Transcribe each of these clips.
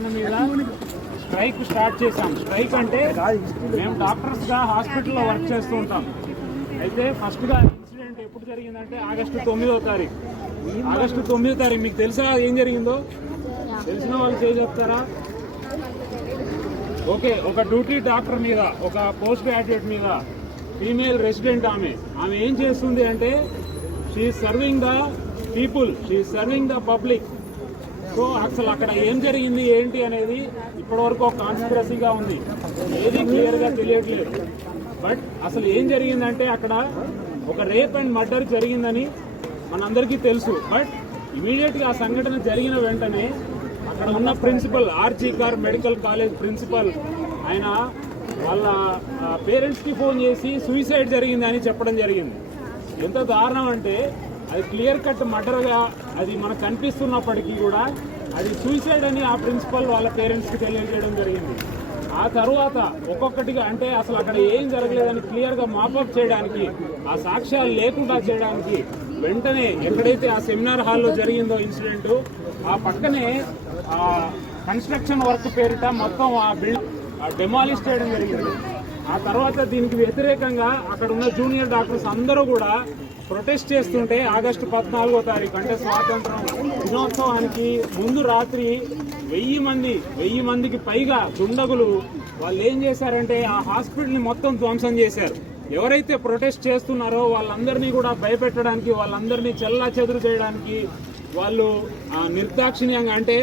సంఘటన మీద strike start చేశాం. స్ట్రైక్ అంటే మేము డాక్టర్స్గా హాస్పిటల్లో వర్క్ చేస్తూ ఉంటాం. అయితే ఫస్ట్గా ఇన్సిడెంట్ ఎప్పుడు జరిగిందంటే ఆగస్టు 9వ తారీఖు. ఆగస్టు 9వ తారీఖు మీకు తెలుసా ఏం జరిగిందో? తెలిసిన వాళ్ళు చెప్తారా? ఓకే, ఒక డ్యూటీ డాక్టర్ మీద, ఒక పోస్ట్ గ్రాడ్యుయేట్ మీద, ఫీమేల్ రెసిడెంట్ ఆమె ఏం చేస్తుంది అంటే she serving the people, she serving the public. So అసలు అక్కడ ఏం జరిగింది ఏంటి అనేది ఇప్పటివరకు ఒక కాన్స్పిరసీగా ఉంది, ఏది క్లియర్గా తెలియట్లేదు. బట్ అసలు ఏం జరిగిందంటే అక్కడ ఒక రేప్ అండ్ మర్డర్ జరిగిందని మనందరికీ తెలుసు. బట్ ఇమీడియట్గా ఆ సంఘటన జరిగిన వెంటనే అక్కడ ఉన్న principal, RG Kar medical college principal, ఆయన వాళ్ళ పేరెంట్స్కి ఫోన్ చేసి సూసైడ్ జరిగింది అని చెప్పడం జరిగింది. ఎంత దారుణం అంటే అది క్లియర్ కట్ మర్డర్గా అది మనకు కనిపిస్తున్నప్పటికీ కూడా అది సూసైడ్ అని ఆ ప్రిన్సిపల్ వాళ్ళ పేరెంట్స్కి తెలియజేయడం జరిగింది. ఆ తర్వాత ఒక్కొక్కటిగా అంటే అసలు అక్కడ ఏం జరగలేదని క్లియర్గా మాపప్ చేయడానికి, ఆ సాక్ష్యాలు లేకుండా చేయడానికి వెంటనే ఎక్కడైతే ఆ సెమినార్ హాల్లో జరిగిందో ఇన్సిడెంట్, ఆ పక్కనే కన్స్ట్రక్షన్ వర్క్ పేరిట మొత్తం ఆ బిల్డింగ్ డెమాలిష్ చేయడం జరిగింది. ఆ తర్వాత దీనికి వ్యతిరేకంగా అక్కడ ఉన్న జూనియర్ డాక్టర్స్ అందరూ కూడా ప్రొటెస్ట్ చేస్తుంటే ఆగస్టు 14వ తారీఖు అంటే స్వాతంత్రం దినోత్సవానికి ముందు రాత్రి 1000 మందికి పైగా దుండగులు వాళ్ళు ఏం చేశారంటే ఆ హాస్పిటల్ని మొత్తం ధ్వంసం చేశారు. ఎవరైతే ప్రొటెస్ట్ చేస్తున్నారో వాళ్ళందరినీ కూడా భయపెట్టడానికి, వాళ్ళందరినీ చెల్లా చెదురు చేయడానికి వాళ్ళు నిర్దాక్షిణ్యంగా, అంటే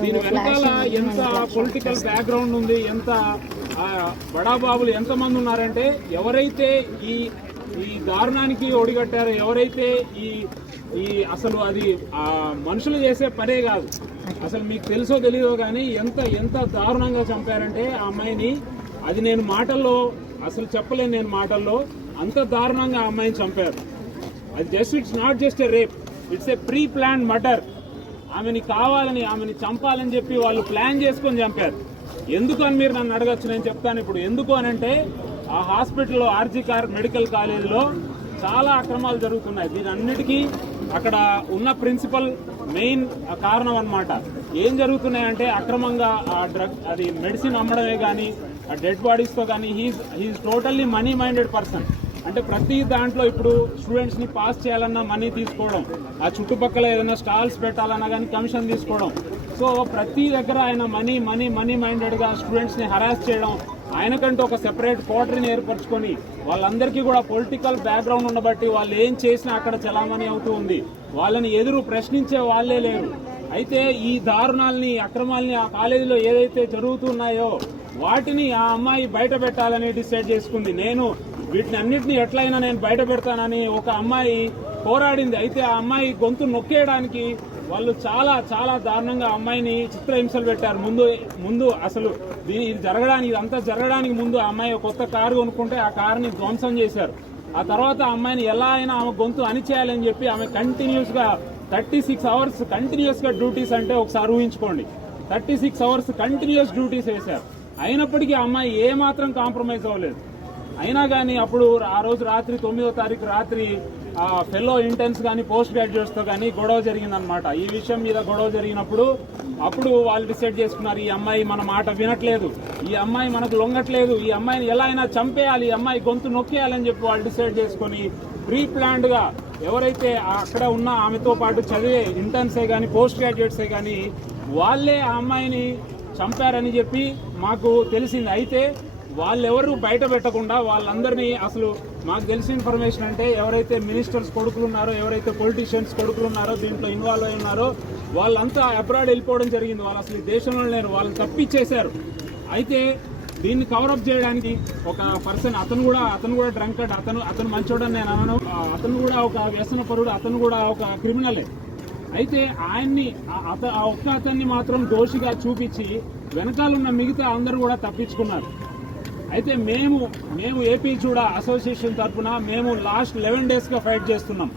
దీని వెనకాల ఎంత పొలిటికల్ బ్యాక్గ్రౌండ్ ఉంది, ఎంత బడాబాబులు ఎంతమంది ఉన్నారంటే ఎవరైతే ఈ దారుణానికి ఒడిగట్టారో, ఎవరైతే ఈ అసలు అది మనుషులు చేసే పనే కాదు. అసలు మీకు తెలుసో తెలియదో కానీ ఎంత దారుణంగా చంపారంటే ఆ అమ్మాయిని, అది నేను మాటల్లో అసలు చెప్పలేను. నేను మాటల్లో అంత దారుణంగా ఆ అమ్మాయిని చంపారు. అది it's not just a rape, it's a pre plan murder. ఆమెని కావాలని, ఆమెని చంపాలని చెప్పి వాళ్ళు ప్లాన్ చేసుకొని చంపారు. ఎందుకు అని మీరు నన్ను అడగచ్చు, నేను చెప్తాను ఇప్పుడు. ఎందుకు అని అంటే ఆ హాస్పిటల్లో, ఆర్జీ కార్ మెడికల్ కాలేజీలో చాలా అక్రమాలు జరుగుతున్నాయి. దీని అన్నిటికీ అక్కడ ఉన్న ప్రిన్సిపల్ మెయిన్ కారణం అన్నమాట. ఏం జరుగుతున్నాయంటే అక్రమంగా ఆ డ్రగ్, అది మెడిసిన్ అమ్మడమే కానీ, ఆ డెడ్ బాడీస్తో కానీ, he's totally money minded person. అంటే ప్రతి దాంట్లో ఇప్పుడు స్టూడెంట్స్ని పాస్ చేయాలన్నా మనీ తీసుకోవడం, ఆ చుట్టుపక్కల ఏదైనా స్టాల్స్ పెట్టాలన్నా కానీ కమిషన్ తీసుకోవడం. సో ప్రతి దగ్గర ఆయన మనీ మైండెడ్గా స్టూడెంట్స్ని హరాస్ చేయడం. ఆయనకంటూ ఒక సెపరేట్ క్వార్టర్ని ఏర్పరచుకొని వాళ్ళందరికీ కూడా పొలిటికల్ బ్యాక్గ్రౌండ్ ఉండబట్టి వాళ్ళు ఏం చేసినా అక్కడ చలామణి అవుతూ ఉంది. వాళ్ళని ఎదురు ప్రశ్నించే వాళ్ళే లేరు. అయితే ఈ దారుణాలని, అక్రమాలని ఆ కాలేజీలో ఏదైతే జరుగుతున్నాయో వాటిని ఆ అమ్మాయి బయట పెట్టాలని డిసైడ్ చేసుకుంది. నేను వీటిని అన్నింటినీ ఎట్లయినా నేను బయట పెడతానని ఒక అమ్మాయి పోరాడింది. అయితే ఆ అమ్మాయి గొంతు నొక్కేయడానికి వాళ్ళు చాలా దారుణంగా అమ్మాయిని చిత్రహింసలు పెట్టారు. ముందు అసలు ఇది జరగడానికి, ఇదంతా జరగడానికి ముందు ఆ అమ్మాయి కొత్త కారు కొనుక్కుంటే ఆ కారుని ధ్వంసం చేశారు. ఆ తర్వాత ఆ అమ్మాయిని ఎలా అయినా ఆమె గొంతు అణిచేయాలని చెప్పి ఆమె కంటిన్యూస్గా 36 అవర్స్ కంటిన్యూస్గా డ్యూటీస్, అంటే ఒకసారి ఊహించుకోండి, 36 అవర్స్ కంటిన్యూస్ డ్యూటీస్ వేశారు. అయినప్పటికీ ఆ అమ్మాయి ఏమాత్రం కాంప్రమైజ్ అవ్వలేదు. అయినా కానీ అప్పుడు ఆ రోజు రాత్రి 9వ తారీఖు రాత్రి ఫెలో ఇంటర్న్స్ కానీ, పోస్ట్ గ్రాడ్యుయేట్స్తో కానీ గొడవ జరిగిందనమాట. ఈ విషయం మీద గొడవ జరిగినప్పుడు అప్పుడు వాళ్ళు డిసైడ్ చేసుకున్నారు, ఈ అమ్మాయి మన మాట వినట్లేదు, ఈ అమ్మాయి మనకు లొంగట్లేదు, ఈ అమ్మాయిని ఎలా అయినా చంపేయాలి, ఈ అమ్మాయి గొంతు నొక్కేయాలని చెప్పి వాళ్ళు డిసైడ్ చేసుకొని ప్రీ ప్లాన్డ్గా ఎవరైతే అక్కడ ఉన్న ఆమెతో పాటు చదివే ఇంటర్న్సే కానీ, పోస్ట్ గ్రాడ్యుయేట్సే కానీ వాళ్ళే ఆ అమ్మాయిని చంపారని చెప్పి మాకు తెలిసింది. అయితే వాళ్ళెవరు బయట పెట్టకుండా వాళ్ళందరినీ, అసలు మాకు తెలిసిన ఇన్ఫర్మేషన్ అంటే ఎవరైతే మినిస్టర్స్ కొడుకులు ఉన్నారో, ఎవరైతే పొలిటీషియన్స్ కొడుకులు ఉన్నారో, దీంట్లో ఇన్వాల్వ్ అయి ఉన్నారో వాళ్ళంతా అబ్రాడ్ వెళ్ళిపోవడం జరిగింది. వాళ్ళు అసలు ఈ దేశంలో లేరు, వాళ్ళని తప్పించేశారు. అయితే దీన్ని కవరప్ చేయడానికి ఒక పర్సన్, అతను కూడా డ్రంకర్డ్, అతను మంచోడని నేను అనను, అతను కూడా ఒక వ్యసనపరుడు, అతను కూడా ఒక క్రిమినలే. అయితే ఆయన్ని, ఆ ఒక్క అతన్ని మాత్రం దోషిగా చూపించి వెనకాలన్న మిగతా అందరూ కూడా తప్పించుకున్నారు. అయితే మేము ఏపీ చూడ అసోసియేషన్ తరఫున మేము లాస్ట్ 11 డేస్గా ఫైట్ చేస్తున్నాం.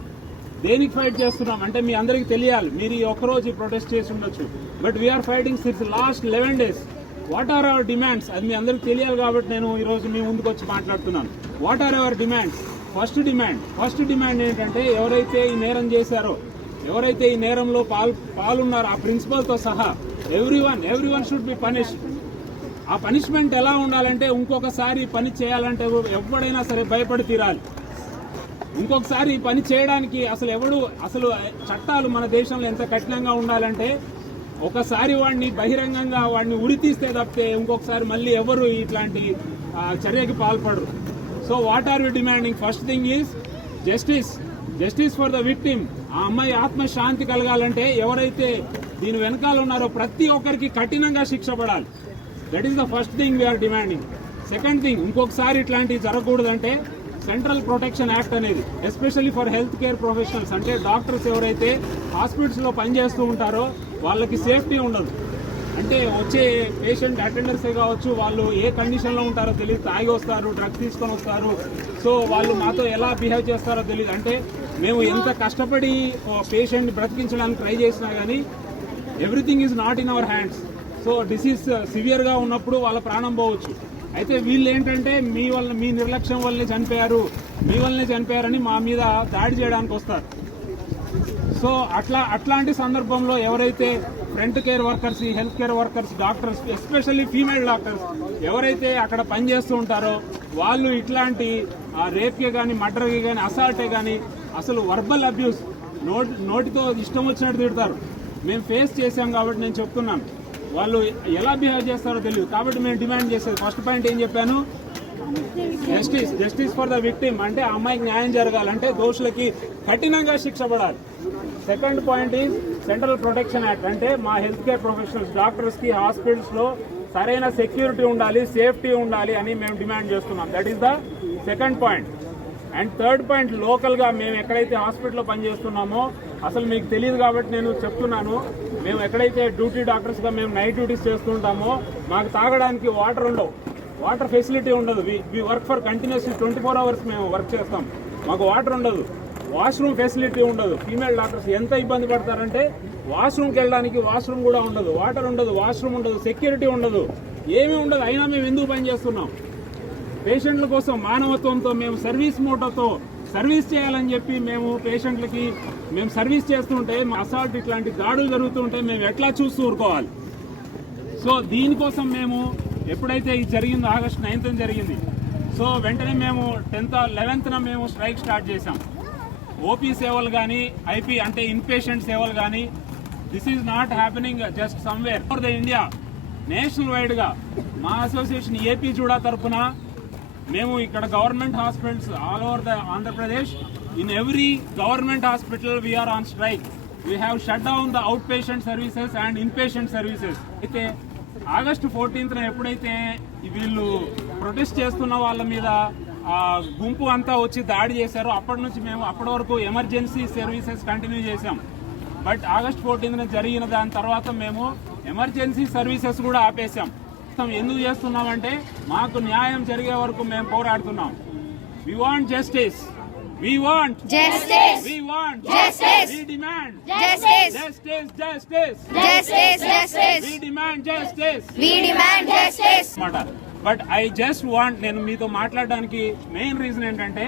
దేనికి ఫైట్ చేస్తున్నాం అంటే మీ అందరికీ తెలియాలి, మీరు ఈ ఒక్కరోజు ప్రొటెస్ట్ చేసి ఉండొచ్చు, but we're fighting since last 11 days. What are our demands అది మీ అందరికీ తెలియాలి కాబట్టి నేను ఈరోజు మీ ముందుకు వచ్చి మాట్లాడుతున్నాను. What are our demands? First demand ఏంటంటే ఎవరైతే ఈ నేరం చేశారో, ఎవరైతే ఈ నేరంలో పాల్గొన్నారో ఆ ప్రిన్సిపల్తో సహా ఎవ్రీవన్ షుడ్ బి పనిష్డ్. ఆ పనిష్మెంట్ ఎలా ఉండాలంటే ఇంకొకసారి పని చేయాలంటే ఎవడైనా సరే భయపడి తీరాలి. ఇంకొకసారి పని చేయడానికి అసలు చట్టాలు మన దేశంలో ఎంత కఠినంగా ఉండాలంటే ఒకసారి వాడిని బహిరంగంగా వాడిని ఉరితీస్తే తప్పితే ఇంకొకసారి మళ్ళీ ఎవరు ఇట్లాంటి చర్యకి పాల్పడరు. So what are we demanding? First thing is justice for the victim. ఆ అమ్మాయి ఆత్మశాంతి కలగాలంటే ఎవరైతే దీని వెనకాల ఉన్నారో ప్రతి ఒక్కరికి కఠినంగా శిక్ష పడాలి. That is the first thing we're demanding. Second thing, ఇంకొకసారి ఇట్లాంటివి జరగకూడదంటే సెంట్రల్ ప్రొటెక్షన్ యాక్ట్ అనేది especially for health care professionals, అంటే డాక్టర్స్ ఎవరైతే హాస్పిటల్స్లో పనిచేస్తూ ఉంటారో వాళ్ళకి సేఫ్టీ ఉండదు. అంటే వచ్చే పేషెంట్ అటెండర్సే కావచ్చు, వాళ్ళు ఏ కండిషన్లో ఉంటారో తెలియదు, తాగి వస్తారు, డ్రగ్స్ తీసుకొని వస్తారు. సో వాళ్ళు మాతో ఎలా బిహేవ్ చేస్తారో తెలియదు. అంటే మేము ఎంత కష్టపడి పేషెంట్ బ్రతికించడానికి ట్రై చేసినా కానీ everything is not in our hands. So disease సివియర్గా ఉన్నప్పుడు వాళ్ళ ప్రాణం పోవచ్చు. అయితే వీళ్ళు ఏంటంటే మీ నిర్లక్ష్యం వల్లనే చనిపోయారని మా మీద దాడి చేయడానికి వస్తారు. సో అట్లాంటి సందర్భంలో ఎవరైతే front care workers, health care workers, doctors, especially female doctors ఎవరైతే అక్కడ పనిచేస్తూ ఉంటారో వాళ్ళు ఇట్లాంటి రేప్కే కానీ మర్డర్కి కానీ అసాల్టే కానీ అసలు వర్బల్ అబ్యూస్ నోటితో ఇష్టం వచ్చినట్టు తిడతారు. మేము ఫేస్ చేసాం కాబట్టి నేను చెప్తున్నాను. వాళ్ళు ఎలా బిహేవ్ చేస్తారో తెలియదు. కాబట్టి మేము డిమాండ్ చేసేది ఫస్ట్ పాయింట్ ఏం చెప్పాను, జస్టిస్ ఫర్ ద విక్టిమ్. అంటే ఆ అమ్మాయికి న్యాయం జరగాలంటే దోషులకి కఠినంగా శిక్ష పడాలి. Second point is central protection act. అంటే మా హెల్త్ కేర్ ప్రొఫెషనల్స్, డాక్టర్స్కి హాస్పిటల్స్లో సరైన సెక్యూరిటీ ఉండాలి, సేఫ్టీ ఉండాలి అని మేము డిమాండ్ చేస్తున్నాం. That is the second point. And third point, లోకల్గా మేము ఎక్కడైతే హాస్పిటల్లో పనిచేస్తున్నామో అసలు మీకు తెలియదు కాబట్టి నేను చెప్తున్నాను. మేము ఎక్కడైతే డ్యూటీ డాక్టర్స్గా మేము నైట్ డ్యూటీస్ చేస్తుంటామో మాకు తాగడానికి వాటర్ ఉండవు, వాటర్ ఫెసిలిటీ ఉండదు. We work for continuously 24 hours మేము వర్క్ చేస్తాం. మాకు వాటర్ ఉండదు, వాష్రూమ్ ఫెసిలిటీ ఉండదు. ఫీమేల్ డాక్టర్స్ ఎంత ఇబ్బంది పడతారంటే వాష్రూమ్కి వెళ్ళడానికి వాష్రూమ్ కూడా ఉండదు, వాటర్ ఉండదు, వాష్రూమ్ ఉండదు, సెక్యూరిటీ ఉండదు, ఏమీ ఉండదు. అయినా మేము ఎందుకు పని చేస్తున్నాం? పేషెంట్ల కోసం మానవత్వంతో మేము సర్వీస్ మోటోతో సర్వీస్ చేయాలని చెప్పి మేము పేషెంట్లకి మేము సర్వీస్ చేస్తుంటే అసాల్ట్ ఇట్లాంటి దాడులు జరుగుతుంటే మేము ఎట్లా చూస్తూ ఊరుకోవాలి? సో దీనికోసం మేము ఎప్పుడైతే ఇది జరిగిందో ఆగస్టు 9th జరిగింది. సో వెంటనే మేము 10th 11th మేము స్ట్రైక్ స్టార్ట్ చేసాం. ఓపీ సేవలు కానీ ఐపీ అంటే ఇన్పేషెంట్ సేవలు కానీ this is not happening just somewhere for the India. National వైడ్గా మా అసోసియేషన్ ఏపీ జూడా తరఫున మేము ఇక్కడ government hospitals all over the Andhra Pradesh, in every government hospital we're on strike. We have shut down the out patient services and inpatient services. అయితే August 14th ఎప్పుడైతే వీళ్ళు protest చేస్తున్న వాళ్ళ మీద గుంపు అంతా వచ్చి దాడి చేశారో అప్పటి నుంచి మేము అప్పటి వరకు ఎమర్జెన్సీ సర్వీసెస్ కంటిన్యూ చేసాం. బట్ ఆగస్టు 14th జరిగిన దాని తర్వాత మేము ఎమర్జెన్సీ సర్వీసెస్ కూడా ఆపేసాం. ఎందుకు చేస్తున్నామంటే మాకు న్యాయం జరిగే వరకు మేము పోరాడుతున్నాం. We want justice. We want justice. We want justice. We demand justice. Justice. Justice. Justice. Justice. We demand justice. We demand justice. But I just want, నేను మీతో మాట్లాడడానికి మెయిన్ రీజన్ ఏంటంటే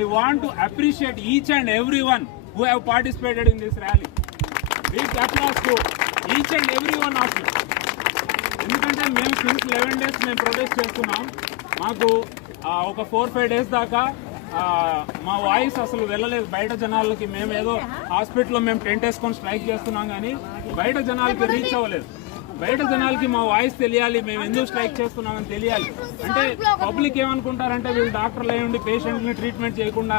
I want to appreciate each and everyone who have participated in this rally. Big applause to each and every one of you. ఎందుకంటే మేము since 11 days మేము protest చేస్తున్నాం. మాకు ఒక 4-5 days దాకా మా వాయిస్ అసలు వెళ్ళలేదు బయట జనాలకి. మేము ఏదో హాస్పిటల్లో మేము టెంట్ వేసుకొని స్ట్రైక్ చేస్తున్నాం కానీ బయట జనాలకి రీచ్ అవ్వలేదు. బయట జనాలకి మా వాయిస్ తెలియాలి, మేము ఎందుకు స్ట్రైక్ చేస్తున్నామని తెలియాలి. అంటే పబ్లిక్ ఏమనుకుంటారంటే వీళ్ళు డాక్టర్లు అయ్యి ఉండి పేషెంట్ని ట్రీట్మెంట్ చేయకుండా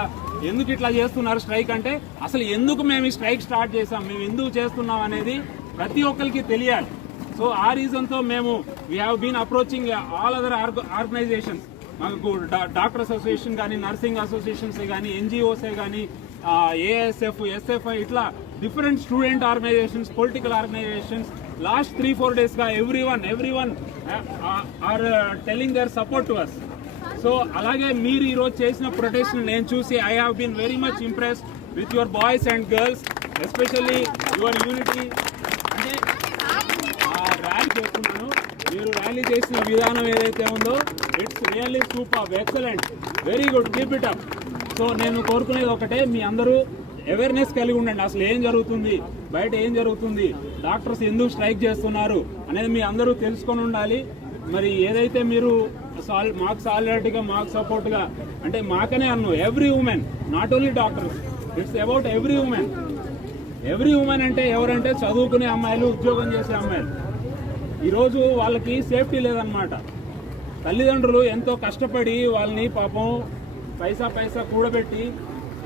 ఎందుకు ఇట్లా చేస్తున్నారు స్ట్రైక్ అంటే అసలు ఎందుకు మేము ఈ స్ట్రైక్ స్టార్ట్ చేసాం, మేము ఎందుకు చేస్తున్నాం అనేది ప్రతి ఒక్కరికి తెలియాలి. సో ఆ రీజన్తో మేము we have been approaching all other organisations. మాకు డాక్టర్ అసోసియేషన్ కానీ, నర్సింగ్ అసోసియేషన్స్ కానీ, ఎన్జిఓసే కానీ, ఏఎస్ఎఫ్, ఎస్ఎఫ్ఐ, ఇట్లా different student organisations, political organisations last 3-4 daysగా everyone are telling their support to us. So అలాగే మీరు ఈరోజు చేసిన ప్రొటెస్ట్ నేను చూసి I have been very much impressed with your boys and girls, especially your unity. అంటే rally చేస్తున్నాను, మీరు ర్యాలీ చేసిన విధానం ఏదైతే ఉందో it's really super, excellent, very good, keep it up. So నేను కోరుకునేది ఒకటే, మీ అందరూ అవేర్నెస్ కలిగి ఉండండి. అసలు ఏం జరుగుతుంది, బయట ఏం జరుగుతుంది, డాక్టర్స్ ఎందుకు స్ట్రైక్ చేస్తున్నారు అనేది మీ అందరూ తెలుసుకొని ఉండాలి. మరి ఏదైతే మీరు మాకు సాలిడారిటీగా మాకు సపోర్ట్గా అంటే మాకనే అన్ను every women, not only doctors, it's about every women. Every women అంటే ఎవరంటే చదువుకునే అమ్మాయిలు, ఉద్యోగం చేసే అమ్మాయిలు. ఈరోజు వాళ్ళకి సేఫ్టీ లేదనమాట. తల్లిదండ్రులు ఎంతో కష్టపడి వాళ్ళని పాపం పైసా కూడబెట్టి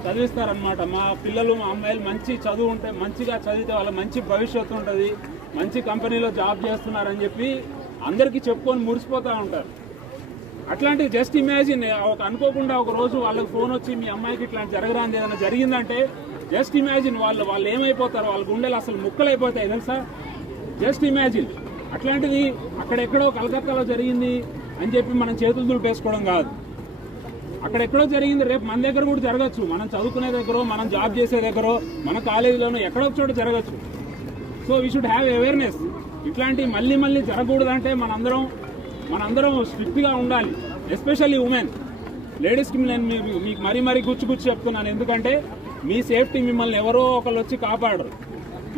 చదివిస్తారనమాట. మా పిల్లలు, మా అమ్మాయిలు మంచి చదువు ఉంటే, మంచిగా చదివితే వాళ్ళ మంచి భవిష్యత్తు ఉంటుంది, మంచి కంపెనీలో జాబ్ చేస్తున్నారని చెప్పి అందరికీ చెప్పుకొని మురిసిపోతూ ఉంటారు. అట్లాంటివి జస్ట్ ఇమాజిన్, ఒక అనుకోకుండా ఒక రోజు వాళ్ళకి ఫోన్ వచ్చి మీ అమ్మాయికి ఇట్లాంటి జరగరాంది ఏదైనా జరిగిందంటే జస్ట్ ఇమాజిన్ వాళ్ళు ఏమైపోతారు, వాళ్ళ గుండెలు అసలు ముక్కలైపోతాయి తెలుసా. Just imagine. అట్లాంటిది అక్కడెక్కడో కలకత్తాలో జరిగింది అని చెప్పి మనం చేతులు దులిపేసుకోవడం కాదు. అక్కడెక్కడో జరిగింది, రేపు మన దగ్గర కూడా జరగచ్చు. మనం చదువుకునే దగ్గర, మనం జాబ్ చేసే దగ్గర, మన కాలేజీలోనో ఎక్కడో చోట జరగచ్చు. So we should have awareness. ఇట్లాంటివి మళ్ళీ జరగకూడదంటే మనందరం స్ట్రిక్ట్గా ఉండాలి. Especially women. లేడీస్కి నేను మీకు మరీ గుచ్చి చెప్తున్నాను. ఎందుకంటే మీ సేఫ్టీ మిమ్మల్ని ఎవరో ఒకళ్ళు వచ్చి కాపాడరు.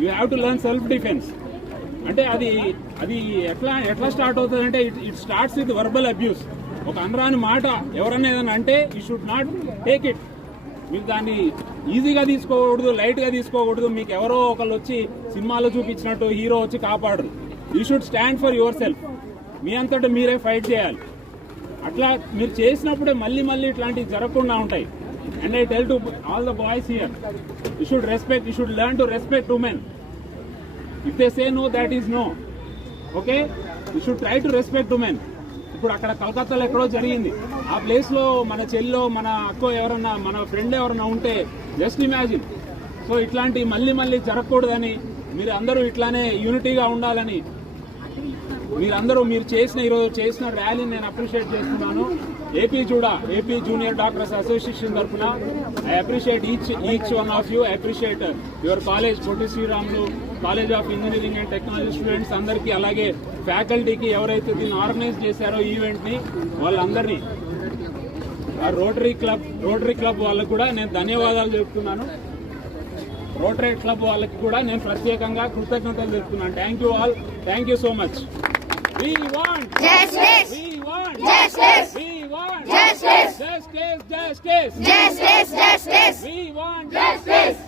You have to learn self defence. అంటే అది ఎట్లా స్టార్ట్ అవుతుంది అంటే it starts with verbal abuse. ఒక అనరాని మాట ఎవరన్నా ఏదైనా అంటే you should not take it. మీరు దాన్ని ఈజీగా తీసుకోకూడదు, లైట్గా తీసుకోకూడదు. మీకు ఎవరో ఒకళ్ళు వచ్చి సినిమాలో చూపించినట్టు హీరో వచ్చి కాపాడరు. You should stand for yourself. మీ అంతటా మీరే ఫైట్ చేయాలి. అట్లా మీరు చేసినప్పుడే మళ్ళీ ఇట్లాంటివి జరగకుండా ఉంటాయి. And I tell to all the boys here, you should respect, you should learn to respect women. If they say no, that is no. Okay, you should try to respect women. ఇప్పుడు అక్కడ కలకత్తాలో ఎక్కడో జరిగింది, ఆ ప్లేస్లో మన చెల్లో, మన అక్కో ఎవరన్నా, మన ఫ్రెండ్ ఎవరన్నా ఉంటే జస్ట్ ఇమాజిన్. సో ఇట్లాంటి మళ్ళీ జరగకూడదని, మీరు అందరూ ఇట్లానే యూనిటీగా ఉండాలని మీరు ఈరోజు చేసిన ర్యాలీని నేను అప్రిషియేట్ చేస్తున్నాను. ఏపీ జూనియర్ డాక్టర్స్ అసోసియేషన్ తరఫున I appreciate each one of you. I appreciate your college, Potti Sriramulu college of engineering and technology students అందరికీ, అలాగే ఫ్యాకల్టీకి ఎవరైతే దీన్ని ఆర్గనైజ్ చేశారో ఈవెంట్ని, వాళ్ళందరినీ, ఆ రోటరీ క్లబ్ వాళ్ళకు కూడా నేను ధన్యవాదాలు చెప్తున్నాను. రోటరీ క్లబ్ వాళ్ళకి కూడా నేను ప్రత్యేకంగా కృతజ్ఞతలు చెప్తున్నాను. Thank you all. Thank you so much. We want justice. We want justice. We want justice. Justice. Justice. Justice. Justice. We want justice.